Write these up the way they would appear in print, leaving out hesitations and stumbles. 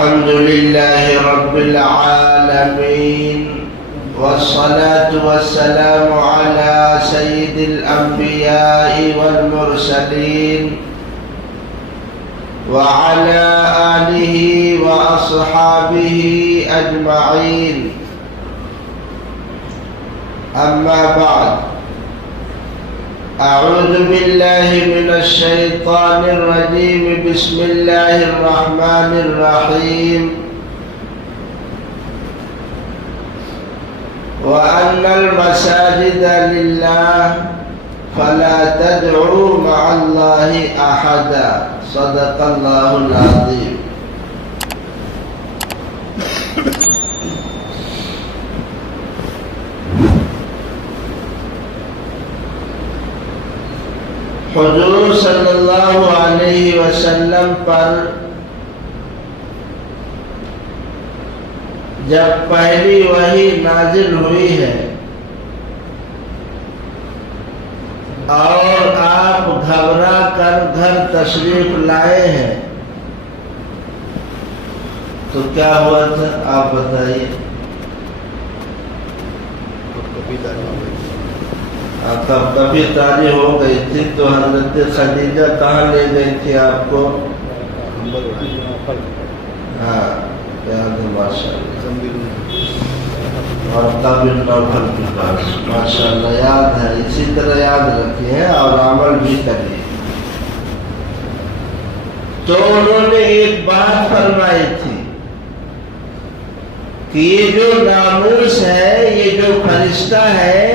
الحمد لله رب العالمين والصلاة والسلام على سيد الأنبياء والمرسلين وعلى آله وأصحابه أجمعين. أما بعد، أعوذ بالله من الشيطان الرجيم. بسم الله الرحمن الرحيم. وأن المساجد لله فلا تدعوا مع الله أحدا. صدق الله العظيم. حضور صلی اللہ علیہ وسلم پر جب پہلی وحی نازل ہوئی ہے اور آپ گھبرا کر گھر تشریف لائے ہیں تو کیا ہوا تھا آپ بتائیے. کبھی تاریخ ہو گئی تھی تو حضرت خدیجہ کہاں لے گئی تھی آپ کو؟ ہاں یاد ہے ماشاء اللہ. اور قابل نوبل کے پاس ماشاء اللہ یاد ہے. اسی طرح یاد رکھیے اور عمل بھی کریے. تو انہوں نے ایک بات فرمائی تھی کہ یہ جو ناموس ہے، یہ جو فرشتہ ہے،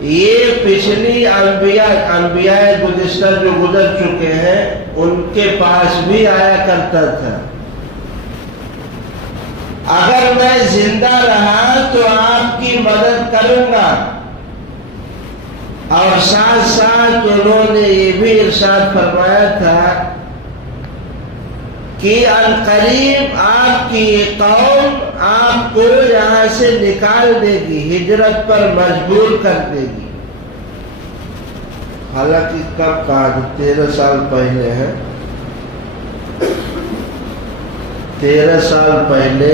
یہ پچھلی انبیاء گزشتہ جو گزر چکے ہیں ان کے پاس بھی آیا کرتا تھا. اگر میں زندہ رہا تو آپ کی مدد کروں گا. اور ساتھ ساتھ انہوں نے یہ بھی ارشاد فرمایا تھا کہ عنقریب آپ کی یہ قوم آپ کو یہاں سے نکال دے گی، ہجرت پر مجبور کر دے گی. حالانکہ کب کہا تھا؟ 13 سال پہلے ہے. 13 سال پہلے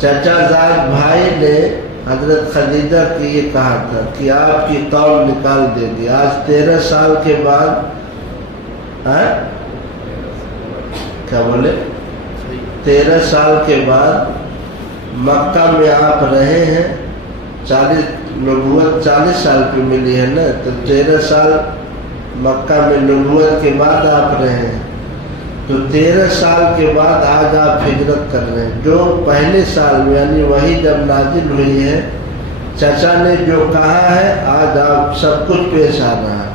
چچا زاد بھائی نے حضرت خدیجہ کی یہ کہا تھا کہ آپ کی قوم نکال دے گی. آج 13 سال کے بعد کیا بولے 13 سال کے بعد مکہ میں آپ رہے ہیں. 40 سال کی ملی ہے نا، تو 13 سال مکہ میں نبوت کے بعد آپ رہے ہیں. تو 13 سال کے بعد آج آپ ہجرت کر رہے ہیں. جو پہلے سال میں یعنی وہی جب نازل ہوئی ہے، چچا نے جو کہا ہے آج آپ سب کچھ پیش آ رہا ہے.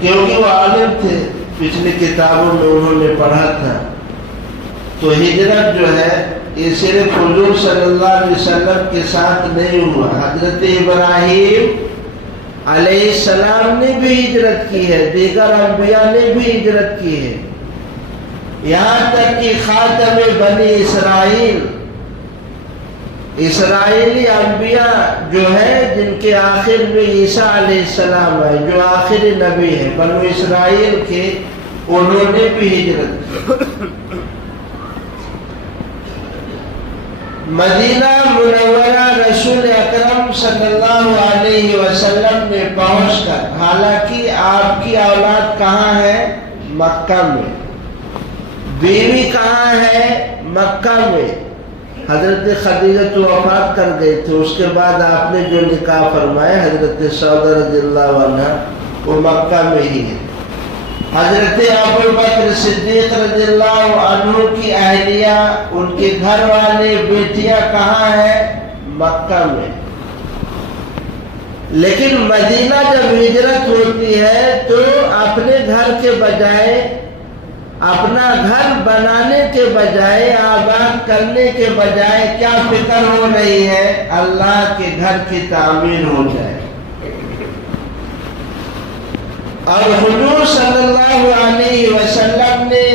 کیونکہ وہ عالم تھے، پچھلی کتابوں میں انہوں نے پڑھا تھا. تو ہجرت جو ہے یہ صرف حضور صلی اللہ علیہ وسلم کے ساتھ نہیں ہوا. حضرت ابراہیم علیہ السلام نے بھی ہجرت کی ہے، دیگر انبیاء نے بھی ہجرت کی ہے. یہاں تک کہ خاتم بنی اسرائیلی انبیاء جو ہے جن کے آخر میں عیسیٰ علیہ السلام ہے، جو آخری نبی ہے بنو اسرائیل کے، انہوں نے بھی ہجرت کی. مدینہ منورہ رسول اکرم صلی اللہ علیہ وسلم نے پہنچ کر، حالانکہ آپ کی اولاد کہاں ہے؟ مکہ میں. بیوی کہاں ہے؟ مکہ میں. حضرت خدیجہ تو وفات کر گئی تھی. اس کے بعد آپ نے جو نکاح فرمایا حضرت سعودہ رضی اللہ عنہ، وہ مکہ میں ہی ہے. حضرت ابوبکر صدیق رضی اللہ عنہ کی اہلیہ، ان کے گھر والے بیٹیاں کہاں ہیں؟ مکہ میں. لیکن مدینہ جب ہجرت ہوتی ہے تو اپنے گھر کے بجائے، اپنا گھر بنانے کے بجائے، آباد کرنے کے بجائے کیا فکر ہو رہی ہے؟ اللہ کے گھر کی تعمیر ہو جائے. اور حضور صلی اللہ علیہ وسلم نے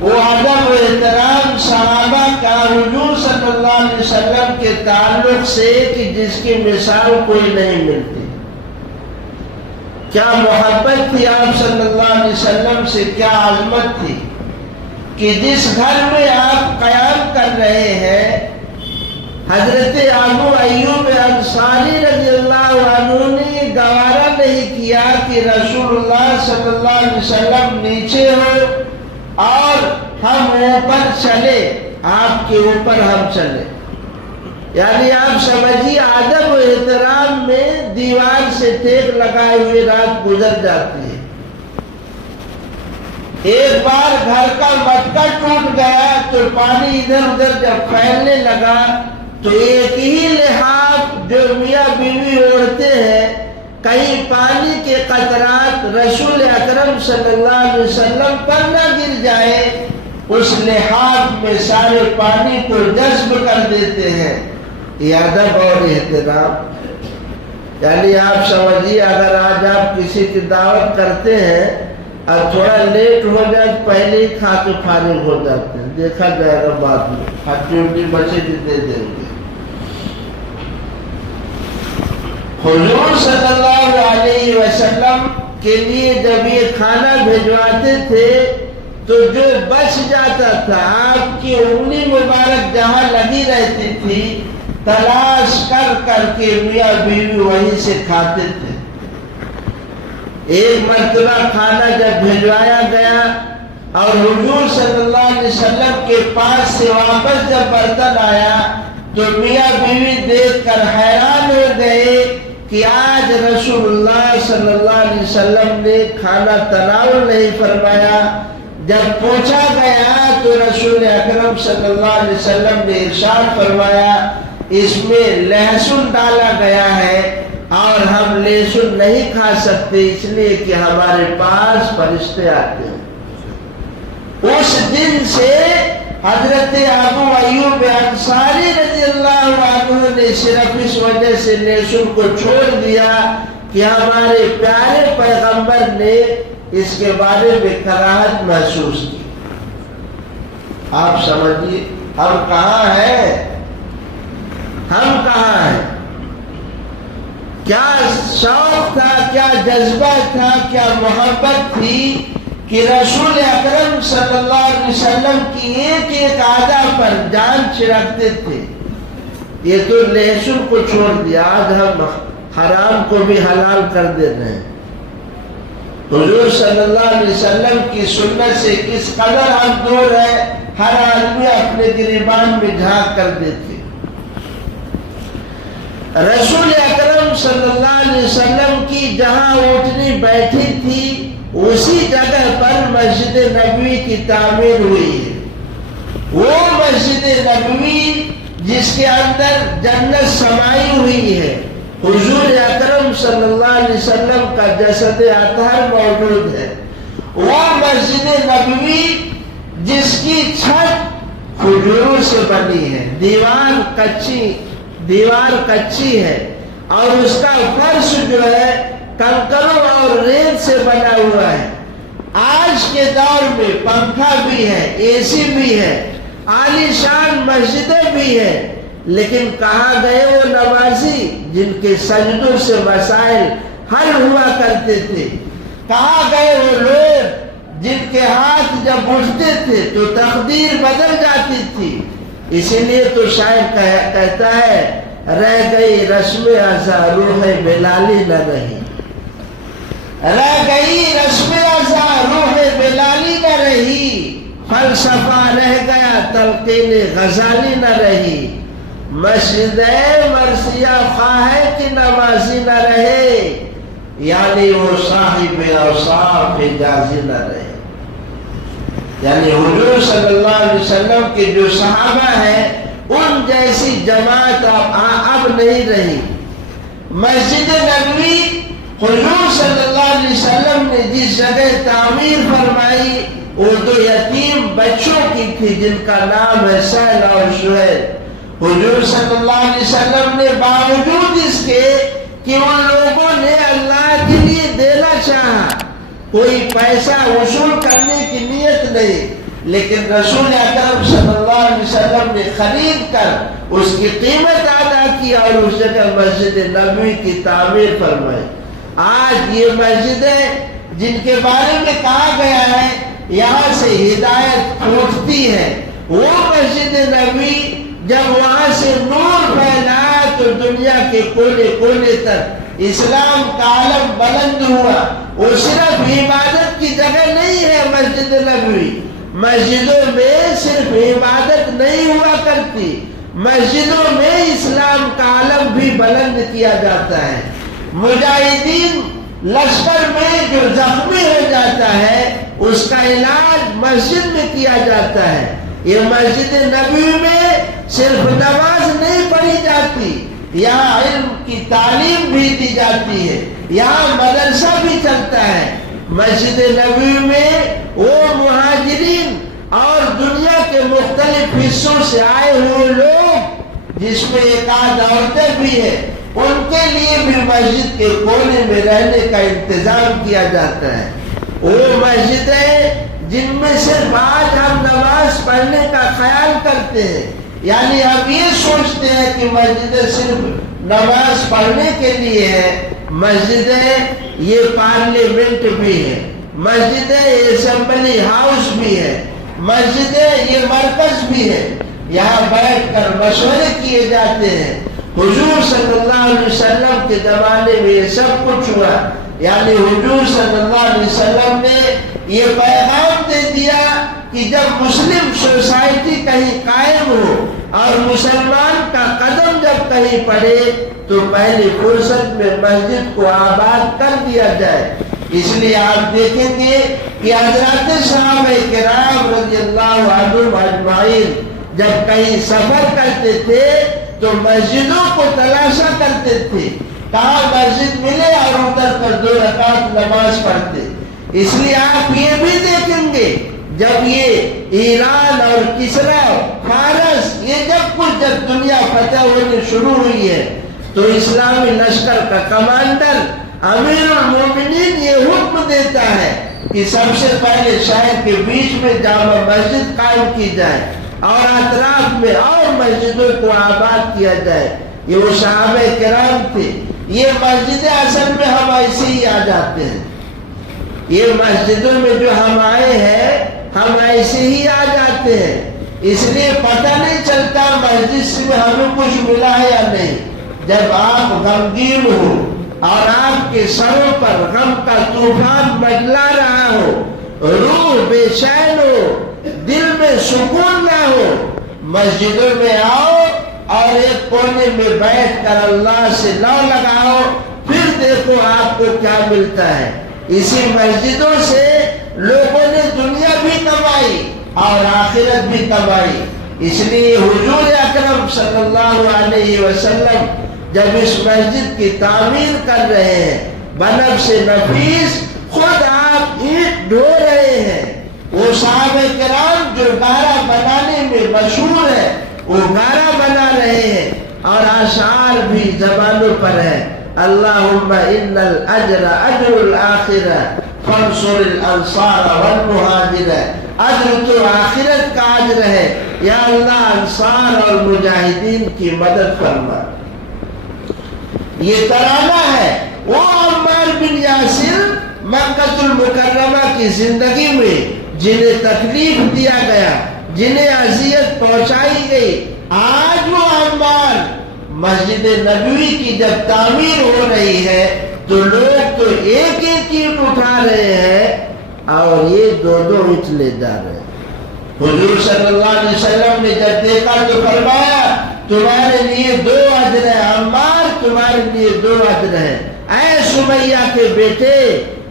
وہ ادب و احترام صحابہ کا حضور صلی اللہ علیہ وسلم کے تعلق سے کہ جس کی مثال کوئی نہیں ملتی. کیا محبت تھی آپ صلی اللہ علیہ وسلم سے، کیا عظمت تھی کہ جس گھر میں آپ قیام کر رہے ہیں، حضرت ابو ایوب انصاری رضی اللہ عنہ نے گوارا نہیں کیا کہ رسول اللہ صلی اللہ علیہ وسلم نیچے ہو اور ہم اوپر چلے، آپ کے اوپر ہم چلے. یعنی آپ سمجھیے ادب و احترام میں دیوار سے ٹیک لگائے ہوئے رات گزر جاتی ہے. ایک بار گھر کا مٹکا ٹوٹ گیا تو پانی ادھر ادھر جب پھیلنے لگا تو ایک ہی لحاف جو میاں بیوی اوڑھتے ہیں، کہیں پانی کے قطرات رسول اکرم صلی اللہ علیہ وسلم پر نہ گر جائے، اس لحاف میں سارے پانی کو جذب کر دیتے ہیں. یہ ادب اور احترام. یعنی آپ سمجھیے اگر آج آپ کسی کی دعوت کرتے ہیں اور تھوڑا لیٹ ہو جائے پہلے ہی کھا کے فارغ ہو جاتے ہیں، دیکھا جائے گا بعد میں ہڈی ہڈی بچے بھی دے دیں گے. حضور صلی اللہ علیہ وسلم کے لیے جب یہ کھانا بھیجواتے تھے تو جو بچ جاتا تھا، آپ کی انگلی مبارک جہاں لگی رہتی تھی، تلاش کر کر کے میاں بیوی وہیں سے کھاتے تھے. ایک مرتبہ کھانا جب بھیجوایا گیا اور حضور صلی اللہ علیہ وسلم کے پاس سے واپس جب برتن آیا تو میاں بیوی دیکھ کر حیران ہو گئے کہ آج رسول اللہ صلی اللہ علیہ وسلم نے کھانا تناول نہیں فرمایا. جب پوچھا گیا تو رسول اکرم صلی اللہ علیہ وسلم نے ارشاد فرمایا اس میں لہسن ڈالا گیا ہے اور ہم لہسن نہیں کھا سکتے اس لیے کہ ہمارے پاس فرشتے آتے ہیں. اس دن سے حضرت ابو ایوب انصاری رضی اللہ عنہ نے صرف اس وجہ سے لہسن کو چھوڑ دیا کہ ہمارے پیارے پیغمبر نے اس کے بارے میں کراہت محسوس کی. آپ سمجھیے ہم کہاں ہیں، ہم کہاں ہیں. کیا شوق تھا، کیا جذبہ تھا، کیا محبت تھی کہ رسول اکرم صلی اللہ علیہ وسلم کی ایک ایک اعضاء پر جان چھڑکتے تھے. یہ تو لہسن کو چھوڑ دیا، آج ہم حرام کو بھی حلال کر دے رہے ہیں. حضور صلی اللہ علیہ وسلم کی سنت سے کس قدر ہم دور ہیں، ہر آدمی اپنے گریبان میں جھانک کر دیتے. رسول اکرم صلی اللہ علیہ وسلم کی جہاں اونٹنی بیٹھی تھی اسی جگہ پر مسجد نبوی کی تعمیر ہوئی ہے. وہ مسجد نبوی جس کے اندر جنت سمائی ہوئی ہے، حضور اکرم صلی اللہ علیہ وسلم کا جسد اطہر موجود ہے. وہ مسجد نبوی جس کی چھت کھجور سے بنی ہے، دیوار کچی ہے اور اس کا فرش جو ہے کنکروں اور ریت سے بنا ہوا ہے. آج کے دور میں پنکھا بھی ہے، اے سی بھی ہے، عالی شان مسجدیں بھی ہیں، لیکن کہاں گئے وہ نمازی جن کے سجدوں سے مسائل حل ہوا کرتے تھے؟ کہاں گئے وہ لوگ جن کے ہاتھ جب اٹھتے تھے تو تقدیر بدل جاتی تھی؟ اسی لیے تو شاعر کہتا ہے رہ گئی رسم ازاں روح بلالی نہ رہی. رہ گئی رسم ازاں روح بلالی نہ رہی، فلسفہ رہ گیا تلقین غزالی نہ رہی. مسجد مرثیہ خواہ کی نمازی نہ رہے، یعنی وہ صاحب اوصاف حجازی نہ رہے. یعنی حضور صلی اللہ علیہ وسلم کے جو صحابہ ہیں ان جیسی جماعت اب نہیں رہی. مسجد نبوی حضور صلی اللہ علیہ وسلم نے جس جگہ تعمیر فرمائی وہ دو یتیم بچوں کی تھی جن کا نام ہے سہل اور شہیل. حضور صلی اللہ علیہ وسلم نے باوجود اس کے کہ ان لوگوں نے اللہ کے لیے دینا چاہا، کوئی پیسہ وصول کرنے کی نیت نہیں، لیکن رسول اکرم صلی اللہ علیہ وسلم نے خرید کر اس کی قیمت ادا کی اور اس جگہ مسجد نبوی کی تعمیر فرمائی. آج یہ مسجدیں جن کے بارے میں کہا گیا ہے یہاں سے ہدایت پھوٹتی ہے، وہ مسجد نبوی جب وہاں سے نور پھیلا تو دنیا کے کونے کونے تک اسلام کا علم بلند ہوا۔ وہ صرف عبادت کی جگہ نہیں ہے مسجد نبوی، مسجدوں میں صرف عبادت نہیں ہوا کرتی، مسجدوں میں اسلام کا علم بھی بلند کیا جاتا ہے۔ مجاہدین لشکر میں جو زخمی ہو جاتا ہے اس کا علاج مسجد میں کیا جاتا ہے۔ یہ مسجد نبوی میں صرف نماز نہیں پڑھی جاتی، یہاں علم کی تعلیم بھی دی جاتی ہے، یہاں مدرسہ بھی چلتا ہے۔ مسجد نبوی میں وہ مہاجرین اور دنیا کے مختلف حصوں سے آئے ہوئے لوگ جس میں ایک آدھ عورتیں بھی ہیں، ان کے لیے بھی مسجد کے کونے میں رہنے کا انتظام کیا جاتا ہے۔ وہ مسجدیں جن میں صرف آج ہم نماز پڑھنے کا خیال کرتے ہیں، یعنی ہم یہ سوچتے ہیں کہ مسجدیں صرف نماز پڑھنے کے لیے ہے، مسجدیں یہ پارلیمنٹ بھی ہے، مسجدیں یہ اسمبلی ہاؤس بھی ہے، مسجدیں یہ مرکز بھی ہے، یہاں بیٹھ کر مشورے کیے جاتے ہیں۔ حضور صلی اللہ علیہ وسلم کے زمانے میں یہ سب کچھ ہوا، یعنی حضور صلی اللہ علیہ وسلم نے یہ پیغام دے دیا کہ جب مسلم سوسائٹی کہیں قائم ہو اور مسلمان کا قدم جب کہیں پڑے تو پہلی فرصت میں مسجد کو آباد کر دیا جائے۔ اس لیے آپ دیکھیں گے کہ حضرات صحابہ کرام رضی اللہ عنہم اجمعین جب کہیں سفر کرتے تھے تو مسجدوں کو تلاشا کرتے تھے، کہاں مسجد ملے اور ادھر پر 2 رکعت نماز پڑھتے۔ اس لیے آپ یہ بھی دیکھیں گے جب یہ ایران اور کسرا فارس یہ جب دنیا فتح ہونے شروع ہوئی ہے تو اسلامی لشکر کا کمانڈر امیر المومنین یہ حکم دیتا ہے کہ سب سے پہلے شہر کے بیچ میں جامع مسجد قائم کی جائے اور اطراف میں اور مسجدوں کو آباد کیا جائے۔ یہ وہ صحابہ کرام تھے۔ یہ مسجدیں اصل میں ہم ایسے ہی آ جاتے ہیں، یہ مسجدوں میں جو ہم آئے ہیں ہم ایسے ہی آ جاتے ہیں، اس لیے پتہ نہیں چلتا مسجد سے ہمیں کچھ ملا ہے یا نہیں۔ جب آپ غمگین ہو اور آپ کے سروں پر غم کا طوفان منڈلا رہا ہو، روح بے چین ہو، دل میں سکون نہ ہو، مسجدوں میں آؤ اور ایک کونے میں بیٹھ کر اللہ سے لو لگاؤ، پھر دیکھو آپ کو کیا ملتا ہے۔ اسی مسجدوں سے لوگوں نے دنیا بھی کمائی اور آخرت بھی کمائی۔ اس لیے حضور اکرم صلی اللہ علیہ وسلم جب اس مسجد کی تعمیر کر رہے ہیں بنفس نفیس، خود آپ اینٹ ڈھو رہے ہیں۔ وہ صحابہ کرام جو گارا بنانے میں مشہور ہے وہ گارا بنا رہے ہیں اور اشعار بھی زبانوں پر ہے۔ اللہم ان الاجر اجر الاخرہ فانصر الانصار والمہاجر، اجر تو آخرت کا اجر ہے، یا اللہ انصار اور مجاہدین کی مدد فرما۔ یہ ترانہ ہے وہ عمار بن یاسر مکہ المکرمہ کی زندگی میں جنہیں تکلیف دیا گیا، جنہیں اذیت پہنچائی گئی، آج وہ عمار مسجد نبوی کی جب تعمیر ہو رہی ہے تو لوگ تو ایک ایک اینٹ اٹھا رہے ہیں اور یہ 2 اینٹ لے جا رہے ہیں۔ حضور صلی اللہ علیہ وسلم نے جب دیکھا تو فرمایا تمہارے لیے 2 اجر ہیں، عمار تمہارے لیے 2 اجر ہیں، اے سمیہ کے بیٹے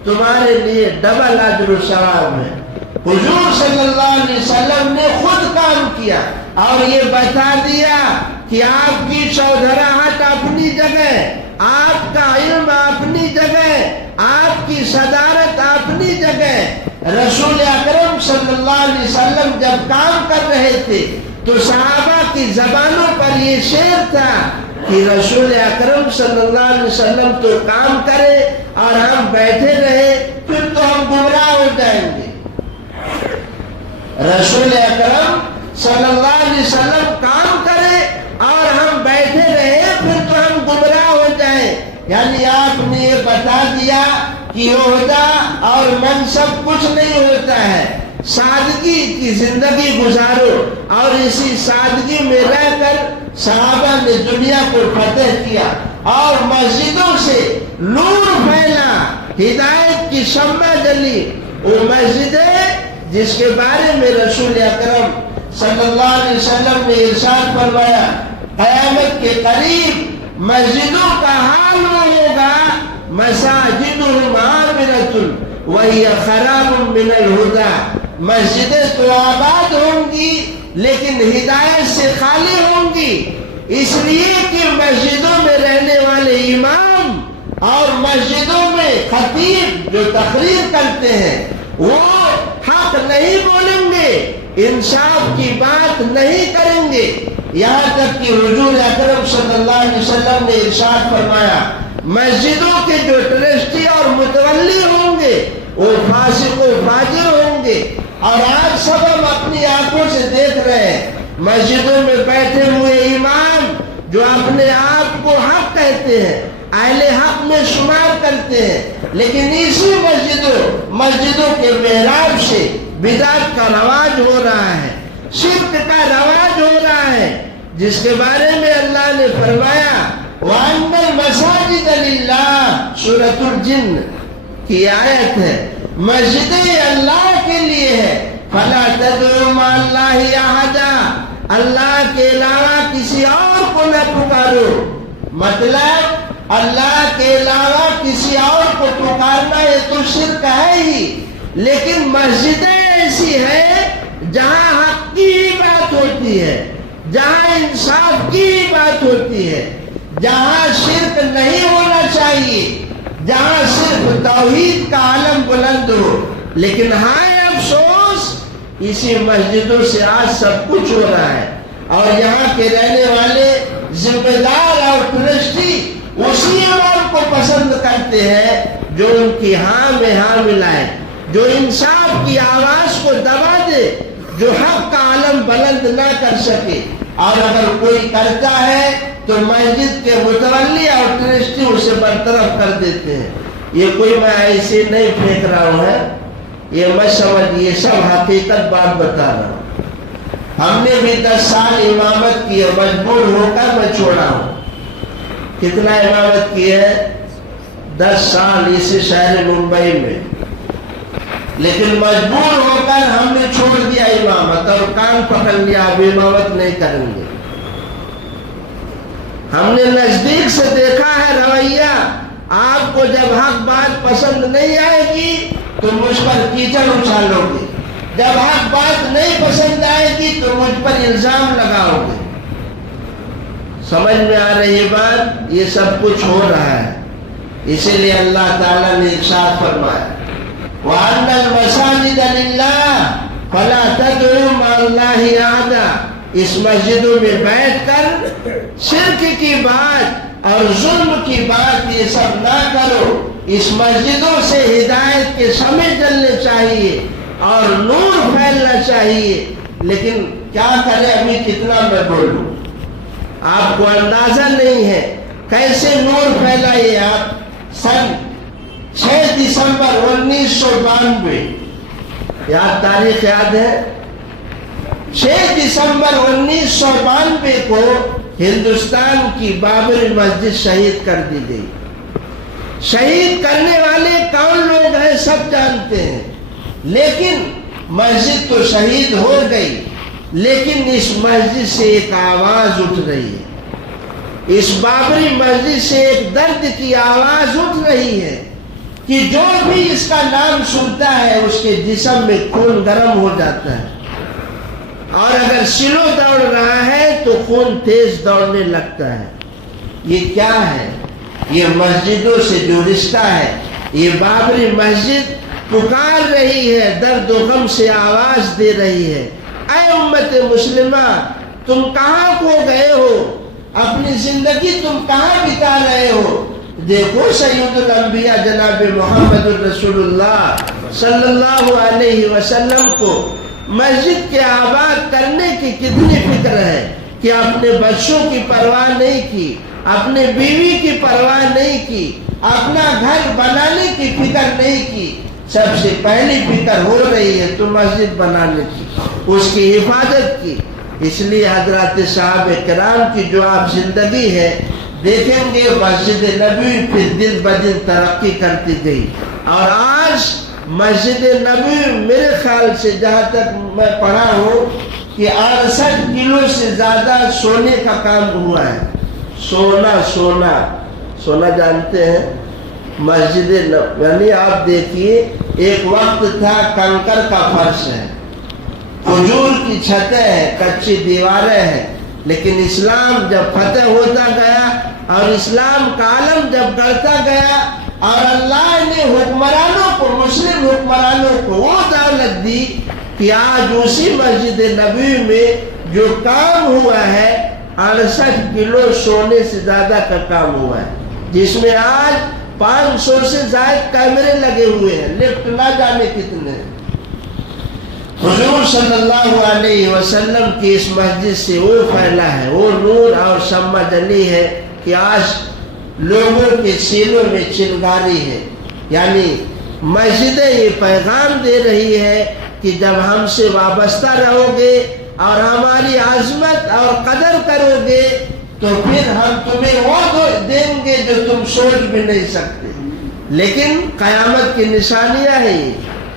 تمہارے لیے ڈبل اجر و ثواب ہے۔ حضور صلی اللہ علیہ وسلم نے خود کام کیا اور یہ بتا دیا کہ آپ کی چودھراہٹ اپنی جگہ، آپ کا علم اپنی جگہ، آپ کی صدارت اپنی جگہ۔ رسول اکرم صلی اللہ علیہ وسلم جب کام کر رہے تھے تو صحابہ کی زبانوں پر یہ شعر تھا کہ رسول اکرم صلی اللہ علیہ وسلم تو کام کرے اور ہم بیٹھے رہے پھر تو ہم گمراہ ہو جائیں گے۔ رسول اکرم صلی اللہ علیہ وسلم کام کرے اور ہم بیٹھے رہے پھر تو ہم گمراہ ہو جائیں، یعنی آپ آپ نے یہ بتا دیا کہ عہدہ اور منصب کچھ نہیں ہوتا ہے، سادگی کی زندگی گزارو، اور اسی سادگی میں رہ کر صحابہ نے دنیا کو فتح کیا اور مسجدوں سے نور پھیلا، ہدایت کی شمع جلی۔ وہ مسجد ہے جس کے بارے میں رسول اکرم صلی اللہ علیہ وسلم نے ارشاد فرمایا، قیامت کے قریب مسجدوں کا حال وہ ہوگا، مساجدہم عامرۃ وہی خراب من الہدی، مسجدیں تو آباد ہوں گی لیکن ہدایت سے خالی ہوں گی، اس لیے کہ مسجدوں میں رہنے والے امام اور مسجدوں میں خطیب جو تقریر کرتے ہیں وہ حق نہیں بولیں گے، انصاف کی بات نہیں کریں گے، یہاں تک کہ حضور اکرم صلی اللہ علیہ وسلم نے ارشاد فرمایا مسجدوں کے جو ٹرسٹی اور متولی ہوں گے وہ فاسق و فاجر ہوں گے۔ اور آج سب ہم اپنی آنکھوں سے دیکھ رہے ہیں، مسجدوں میں بیٹھے ہوئے امام جو اپنے آپ کو حق کہتے ہیں، اہل حق میں شمار کرتے ہیں، لیکن اسی مسجدوں کے محراب سے بدعت کا رواج ہو رہا ہے، شرک کا رواج ہو رہا ہے، جس کے بارے میں اللہ نے فرمایا وَأَنَّ الْمَسَاجِدَ لِلَّهِ سورۃ الجن کی آیت ہے، مسجدیں اللہ کے لیے ہے، فَلَا تَدْعُوا مَعَ اللَّهِ أَحَدًا، اللہ کے علاوہ کسی اور کو نہ پکارو، مطلب اللہ کے علاوہ کسی اور کو پکارنا یہ تو شرک ہے ہی، لیکن مسجدیں ایسی ہے جہاں حق کی بات ہوتی ہے، جہاں انصاف کی بات ہوتی ہے، جہاں شرک نہیں ہونا چاہیے، جہاں صرف توحید کا علم بلند ہو، لیکن ہائے افسوس اسی مسجدوں سے آج سب کچھ ہو رہا ہے، اور یہاں کے رہنے والے ذمہ دار اور ٹرسٹی اسی امام کو پسند کرتے ہیں جو ان کی ہاں میں ہاں ملائے، جو انصاف کی آواز کو دبا دے، جو حق کا علم بلند نہ کر سکے، اور اگر کوئی کرتا ہے تو مسجد کے متولی اور ٹرسٹی اسے برطرف کر دیتے ہیں۔ یہ کوئی میں ایسے نہیں پھینک رہا ہوں ہے، یہ میں سمجھ، یہ سب حقیقت بات بتا رہا ہوں۔ ہم نے بھی 10 سال امامت کی ہے، مجبور ہو کر میں چھوڑا ہوں۔ کتنا امامت کی ہے؟ 10 سال اسی شہر ممبئی میں، لیکن مجبور ہو کر ہم نے چھوڑ دیا امامت اور کان پکڑ لیا، اب امامت نہیں کریں گے۔ ہم نے نزدیک سے دیکھا ہے رویہ، آپ کو جب حق بات پسند نہیں آئے گی تو مجھ پر کیچڑ اچھالو گے، جب حق بات نہیں پسند آئے گی تو مجھ پر الزام لگاؤ گے۔ سمجھ میں آ رہی ہے بات؟ یہ سب کچھ ہو رہا ہے، اسی لیے اللہ تعالیٰ نے ارشاد فرمایا وَأَنَّ الْمَسَاجِدَ لِلَّهِ فَلَا تَدْعُوا مَعَ اللَّهِ أَحَدًا، اس مسجدوں میں بیٹھ کر شرک کی بات اور ظلم کی بات یہ سب نہ کرو، اس مسجدوں سے ہدایت کے شمع جلنے چاہیے اور نور پھیلنا چاہیے، لیکن کیا کرے، ابھی کتنا میں بولوں، آپ کو اندازہ نہیں ہے کیسے نور پھیلا۔ یہ آپ سن 6 دسمبر 1992، یاد تاریخ یاد ہے، 6 دسمبر 1992 کو ہندوستان کی بابری مسجد شہید کر دی گئی۔ شہید کرنے والے کون لوگ ہیں سب جانتے ہیں، لیکن مسجد تو شہید ہو گئی، لیکن اس مسجد سے ایک آواز اٹھ رہی ہے، اس بابری مسجد سے ایک درد کی آواز اٹھ رہی ہے کہ جو بھی اس کا نام سنتا ہے اس کے جسم میں خون گرم ہو جاتا ہے، اور اگر سلو دوڑ رہا ہے تو خون تیز دوڑنے لگتا ہے۔ یہ کیا ہے؟ یہ مسجدوں سے جو رشتہ ہے، یہ بابری مسجد پکار رہی ہے، درد و غم سے آواز دے رہی ہے، اے امت مسلمہ تم کہاں کھو گئے ہو، اپنی زندگی تم کہاں بتا رہے ہو؟ دیکھو سید الانبیاء جناب محمد الرسول اللہ صلی اللہ علیہ وسلم کو مسجد کے آباد کرنے کی کتنی فکر ہے کہ اپنے بچوں کی پرواہ نہیں کی، اپنے بیوی کی پرواہ نہیں کی، اپنا گھر بنانے کی فکر نہیں کی، سب سے پہلی فکر ہو رہی ہے تو مسجد بنانے کی، اس کی حفاظت کی۔ اس لیے حضرات صحابہ کرام کی جو آپ زندگی ہے دیکھیں گے، مسجد نبوی پھر دن بدن ترقی کرتی گئی، اور آج مسجد نبوی میرے خیال سے جہاں تک میں پڑھا ہوں کہ 68 کلو سے زیادہ سونے کا کام ہوا ہے۔ سونا جانتے ہیں مسجد یعنی آپ دیکھیے ایک وقت تھا کنکر کا فرش ہے، کھجور کی چھتیں ہیں، کچی دیواریں ہیں، لیکن اسلام جب فتح ہوتا گیا اور اسلام کا عالم جب بڑھتا گیا اور اللہ نے حکمرانوں کو، مسلم حکمرانوں کو وہ دولت دی کہ آج اسی مسجد نبوی میں جو کام ہوا ہے 68 کلو سونے سے زیادہ کا کام ہوا ہے، جس میں آج 500 سے زائد کیمرے لگے ہوئے ہیں، لفٹ نہ جانے کتنے ہیں۔ حضور صلی اللہ علیہ وسلم کی اس مسجد سے وہ پھیلا ہے، وہ نور اور شمع جلی ہے کہ آج لوگوں کے سینوں میں چنگاری ہے۔ یعنی مسجدیں یہ پیغام دے رہی ہے کہ جب ہم سے وابستہ رہو گے اور ہماری عظمت اور قدر کرو گے تو پھر ہم تمہیں وہ دیں گے جو تم سوچ بھی نہیں سکتے۔ لیکن قیامت کی نشانیاں ہے یہ،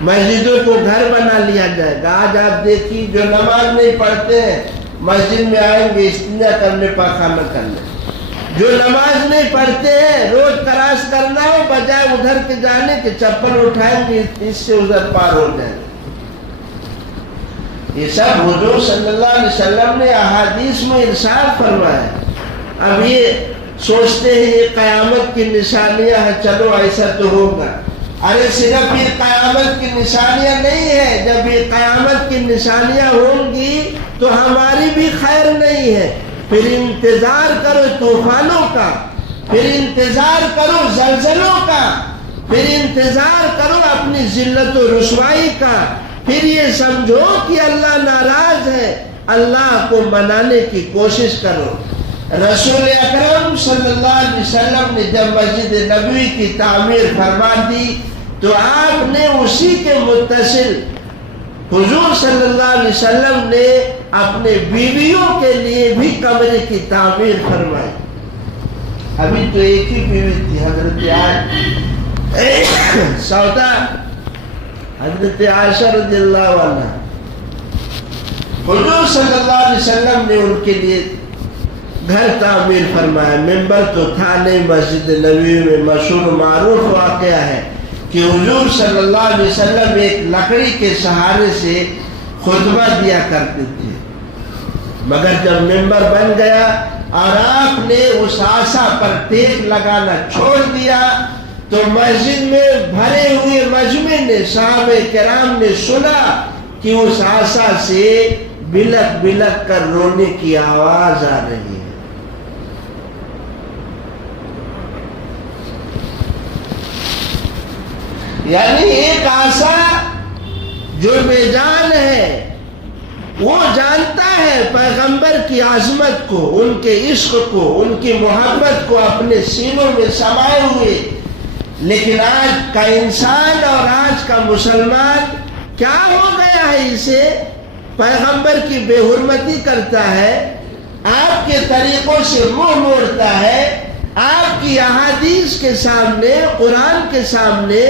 مسجدوں کو گھر بنا لیا جائے گا۔ آج آپ دیکھیے جو نماز نہیں پڑھتے ہیں مسجد میں آئیں گے استنجا کرنے، پاخانہ کرنے۔ جو نماز نہیں پڑھتے ہیں روڈ کراس کرنا ہو، بجائے ادھر کے جانے کے چپل اٹھائیں گے اس سے ادھر پار ہو جائیں گے۔ یہ سب حضور صلی اللہ علیہ وسلم نے احادیث میں ارشاد فرمایا۔ اب یہ سوچتے ہیں یہ قیامت کی نشانیاں ہیں، چلو ایسا تو ہوگا۔ ارے صرف یہ قیامت کی نشانیاں نہیں ہے، جب یہ قیامت کی نشانیاں ہوں گی تو ہماری بھی خیر نہیں ہے۔ پھر انتظار کرو طوفانوں کا، پھر انتظار کرو زلزلوں کا، پھر انتظار کرو اپنی ذلت و رسوائی کا، پھر یہ سمجھو کہ اللہ ناراض ہے، اللہ کو منانے کی کوشش کرو۔ رسول اکرم صلی اللہ علیہ وسلم نے جب مسجد نبوی کی تعمیر فرما دی تو آپ نے اسی کے متصل حضور صلی اللہ علیہ وسلم نے اپنے بیویوں کے لیے بھی کمرے کی تعمیر فرمائی۔ ابھی تو ایک ہی بیوی تھی، حضرت سودا، حضرت عائشہ رضی اللہ عنہا۔ حضور صلی اللہ علیہ وسلم نے ان کے لیے گھر تعمیر فرمایا۔ ممبر تو تھا نہیں، مسجد نبوی میں مشہور معروف واقعہ ہے کہ حضور صلی اللہ علیہ وسلم ایک لکڑی کے سہارے سے خطبہ دیا کرتے تھے، مگر جب ممبر بن گیا اور آپ نے اس آسا پر ٹیک لگانا چھوڑ دیا تو مسجد میں بھرے ہوئے مجمع نے، صحابہ کرام نے سنا کہ اس آسا سے بلک بلک کر رونے کی آواز آ رہی ہے۔ یعنی ایک آسا جو بے جان ہے وہ جانتا ہے پیغمبر کی عظمت کو، ان کے عشق کو، ان کی محبت کو اپنے سینوں میں سمائے ہوئے، لیکن آج کا انسان اور آج کا مسلمان کیا ہو گیا ہے، اسے پیغمبر کی بے حرمتی کرتا ہے، آپ کے طریقوں سے منہ موڑتا ہے، آپ کی احادیث کے سامنے، قرآن کے سامنے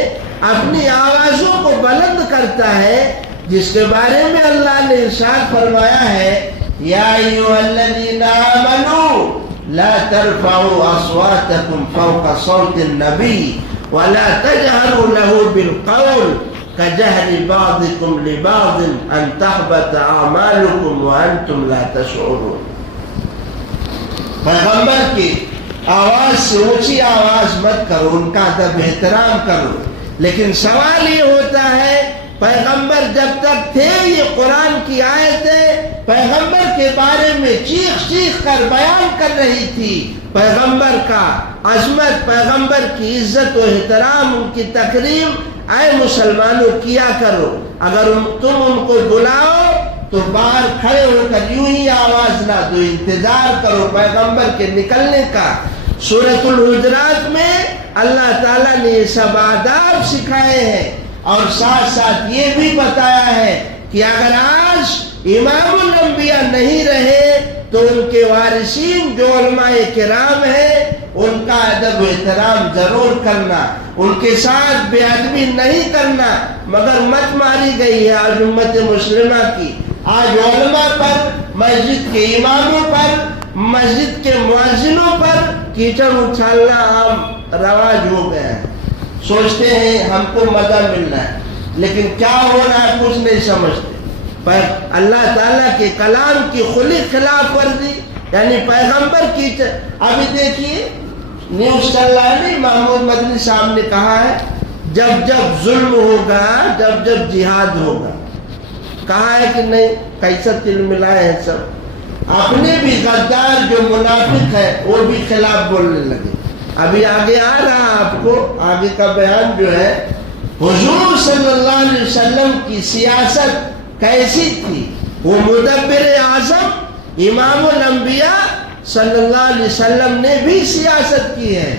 اپنی آوازوں کو بلند کرتا ہے، جس کے بارے میں اللہ نے ارشاد فرمایا ہے یا ایھا الذین آمنوا لا ترفعوا اصواتکم فوق صوت النبی ولا تجهروا له بالقول كجهر بعضكم لبعض ان تحبط اعمالكم وانتم لا تشعرون۔ پیغمبر کی آواز سے اونچی آواز مت کرو، ان کا ادب احترام کرو، لیکن سوال یہ ہوتا ہے پیغمبر جب تک تھے یہ قرآن کی آیتیں پیغمبر کے بارے میں چیخ چیخ کر بیان کر رہی تھی، پیغمبر کا عظمت، پیغمبر کی عزت و احترام، ان کی تکریم اے مسلمانوں کیا کرو۔ اگر تم ان کو بلاؤ تو باہر کھڑے ہو کر یوں ہی آواز نہ دو، انتظار کرو پیغمبر کے نکلنے کا۔ سورۃ الحجرات میں اللہ تعالیٰ نے یہ سب آداب سکھائے ہیں اور ساتھ ساتھ یہ بھی بتایا ہے کہ اگر آج امام الانبیاء نہیں رہے تو ان کے وارثین جو علماء کرام ہیں ان کا ادب و احترام ضرور کرنا، ان کے ساتھ بے ادبی نہیں کرنا، مگر مت ماری گئی ہے آج امت مسلمہ کی۔ آج علماء پر، مسجد کے اماموں پر، مسجد کے مؤذنوں پر کیچڑ اچھالنا عام رواج ہو گیا ہے۔ سوچتے ہیں ہم کو مزہ مل رہا ہے، لیکن کیا ہو رہا ہے کچھ نہیں سمجھتے۔ پر اللہ تعالیٰ کے کلام کی کھلی خلاف ورزی، یعنی پیغمبر کی ابھی دیکھیے نیوز چل رہا ہے نہیں، محمود مدنی صاحب نے کہا ہے جب جب ظلم ہوگا، جب جب جہاد ہوگا، کہا ہے کہ نہیں؟ کیسا تل ملائے ہیں سب، اپنے بھی غدار جو منافق ہے وہ بھی خلاف بولنے لگے۔ ابھی آگے آ رہا آپ کو آگے کا بیان جو ہے، حضور صلی اللہ علیہ وسلم کی سیاست کیسی تھی؟ وہ مدبر اعظم امام الانبیاء صلی اللہ علیہ وسلم نے بھی سیاست کی ہے۔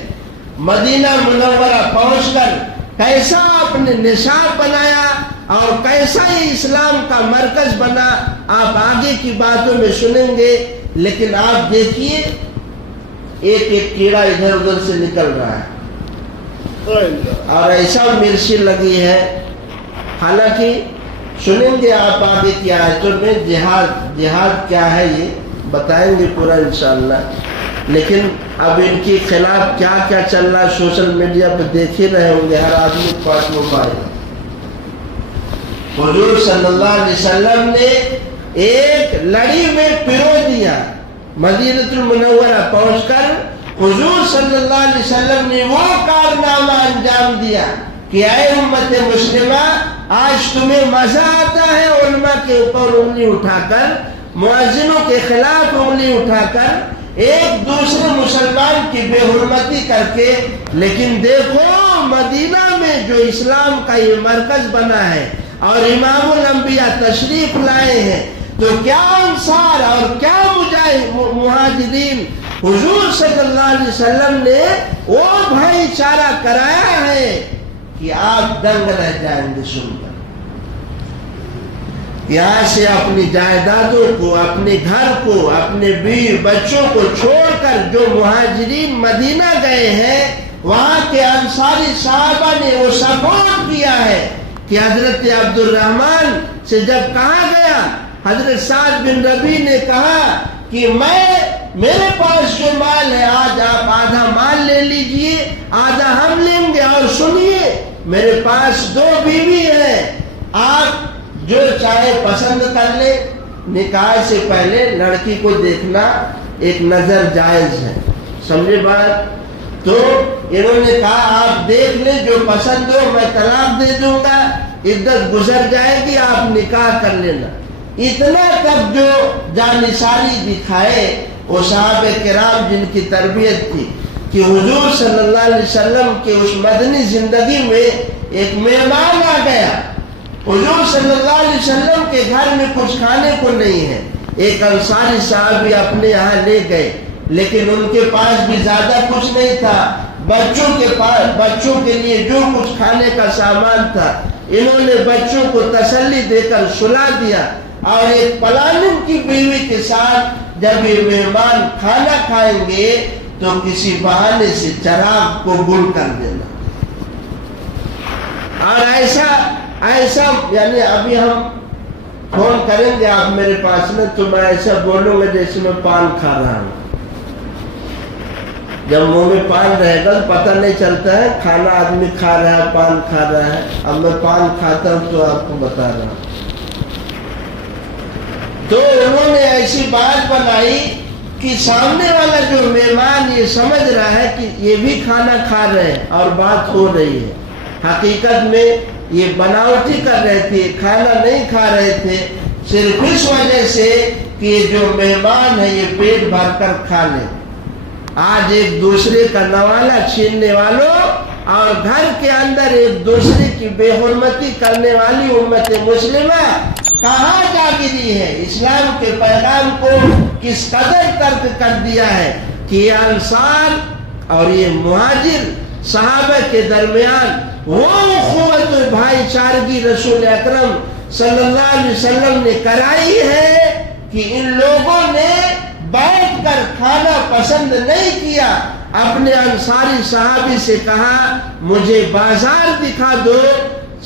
مدینہ منورہ پہنچ کر کیسا اپنے نصاب بنایا اور کیسا یہ اسلام کا مرکز بنا، آپ آگے کی باتوں میں سنیں گے۔ لیکن آپ دیکھیے ایک ایک کیڑا ادھر ادھر سے نکل رہا ہے اور ایسا مرچی لگی ہے۔ حالانکہ سنیں گے آپ آگے کی آیتوں میں جہاد کیا ہے یہ بتائیں گے پورا انشاءاللہ۔ لیکن اب ان کے خلاف کیا کیا چل رہا ہے سوشل میڈیا پہ دیکھ ہی رہے ہوں گے، ہر آدمی کے پاس موبائل۔ حضور صلی اللہ علیہ وسلم نے ایک لڑی میں پرو دیا۔ مدینہ المنورہ پہنچ کر حضور صلی اللہ علیہ وسلم نے وہ کارنامہ انجام دیا کہ اے امت مسلمہ، آج تمہیں مزہ آتا ہے علماء کے اوپر انگلی اٹھا کر، مؤذنوں کے خلاف انگلی اٹھا کر، ایک دوسرے مسلمان کی بے حرمتی کر کے، لیکن دیکھو مدینہ میں جو اسلام کا یہ مرکز بنا ہے اور امام الانبیاء تشریف لائے ہیں، تو کیا انصار اور کیا مہاجرین حضور صلی اللہ علیہ وسلم نے وہ بھائی چارہ کرایا ہے کہ آپ دنگ رہ جائیں گے سن کر۔ یہاں سے اپنی جائیدادوں کو، اپنے گھر کو، اپنے بیوی بچوں کو چھوڑ کر جو مہاجرین مدینہ گئے ہیں، وہاں کے انصاری صحابہ نے وہ سپورٹ کیا ہے کہ حضرت عبد الرحمن سے جب کہا گیا، حضرت سعد بن ربیع نے کہا کہ میرے پاس جو مال ہے آج آپ آدھا مال لے لیجئے، آدھا ہم لیں گے، اور سنیے میرے پاس 2 بیوی ہیں، آپ جو چاہے پسند کر لیں۔ نکاح سے پہلے لڑکی کو دیکھنا ایک نظر جائز ہے، سمجھے بات؟ تو انہوں نے کہا آپ دیکھ لیں، جو پسند ہو میں طلاق دے دوں گا، عدت گزر جائے گی، آپ نکاح کر لینا۔ اتنا تک جو جانثاری دکھائے وہ صحابہ کرام جن کی تربیت تھی کہ حضور صلی اللہ علیہ وسلم کے اس مدنی زندگی میں ایک مہمان آ گیا، حضور صلی اللہ علیہ وسلم کے گھر میں کچھ کھانے کو نہیں ہے، ایک انصاری صحابی اپنے یہاں لے گئے، لیکن ان کے پاس بھی زیادہ کچھ نہیں تھا، بچوں کے لیے جو کچھ کھانے کا سامان تھا انہوں نے بچوں کو تسلی دے کر سلا دیا، اور ایک پلانم کی بیوی کے ساتھ جب یہ مہمان کھانا کھائیں گے تو کسی بہانے سے چراغ کو گل کر دینا۔ اور ایسا یعنی ابھی ہم فون کریں گے آپ میرے پاس میں تو میں ایسا بولوں گا جیسے میں پان کھا رہا ہوں۔ جب منہ میں پان رہے گا پتہ نہیں چلتا ہے کھانا آدمی کھا رہا ہے، پان کھا رہا ہے۔ اب میں پان کھاتا ہوں تو آپ کو بتا رہا ہوں۔ تو انہوں نے ایسی بات بنائی کہ سامنے والا جو مہمان یہ سمجھ رہا ہے کہ یہ بھی کھانا کھا رہے ہیں اور بات ہو رہی ہے، حقیقت میں یہ بناوٹی کر رہے تھے، کھانا نہیں کھا رہے تھے، صرف اس وجہ سے کہ یہ جو مہمان ہے یہ پیٹ بھر کر کھا لیں۔ آج ایک دوسرے کا نوالا چھیننے والوں اور گھر کے اندر ایک دوسرے کی بے حرمتی کرنے والی امت مسلمہ کہاں جا گری ہے؟ اسلام کے پیغام کو کس قدر ترک کر دیا ہے کہ انصار اور یہ مہاجر صحابہ کے درمیان وہ اخوت و بھائی چارگی رسول اکرم صلی اللہ علیہ وسلم نے کرائی ہے کہ ان لوگوں نے بیٹھ کر کھانا پسند نہیں کیا. اپنے انصاری صحابی سے کہا مجھے بازار دکھا دو.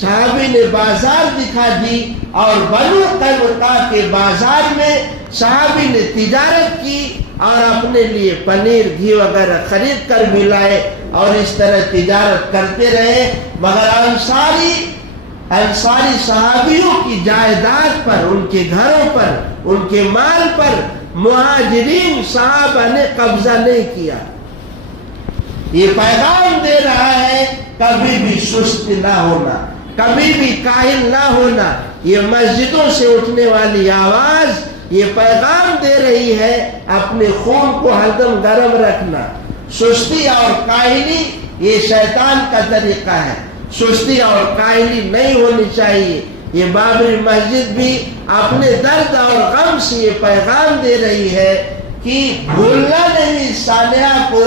صحابی نے بازار دکھا دی اور بنو قینقاع کے بازار میں صحابی نے تجارت کی اور اپنے لیے پنیر گھی وغیرہ خرید کر بھی لائے اور اس طرح تجارت کرتے رہے. مگر انصاری صحابیوں کی جائیداد پر، ان کے گھروں پر، ان کے مال پر مہاجرین صحابہ نے قبضہ نہیں کیا. یہ پیغام دے رہا ہے کبھی بھی سست نہ ہونا، کبھی بھی کاہل نہ ہونا. یہ مسجدوں سے اٹھنے والی آواز یہ پیغام دے رہی ہے اپنے خون کو ہردم گرم رکھنا. سستی اور کاہلی یہ شیطان کا طریقہ ہے. سستی اور کاہلی نہیں ہونی چاہیے. یہ بابری مسجد بھی اپنے درد اور غم سے یہ پیغام دے رہی ہے کہ بھولنا نہیں سانحہ کو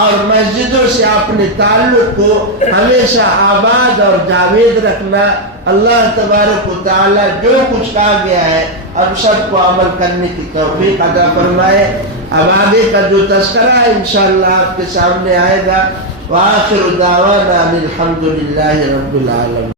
اور مسجدوں سے اپنے تعلق کو ہمیشہ آباد اور جاوید رکھنا. اللہ تبارک و تعالی جو کچھ کہا گیا ہے اب سب کو عمل کرنے کی توفیق عطا فرمائے. اب آگے کا جو تذکرہ ہے انشاءاللہ آپ کے سامنے آئے گا. وآخر دعوانا الحمدللہ رب العالمین.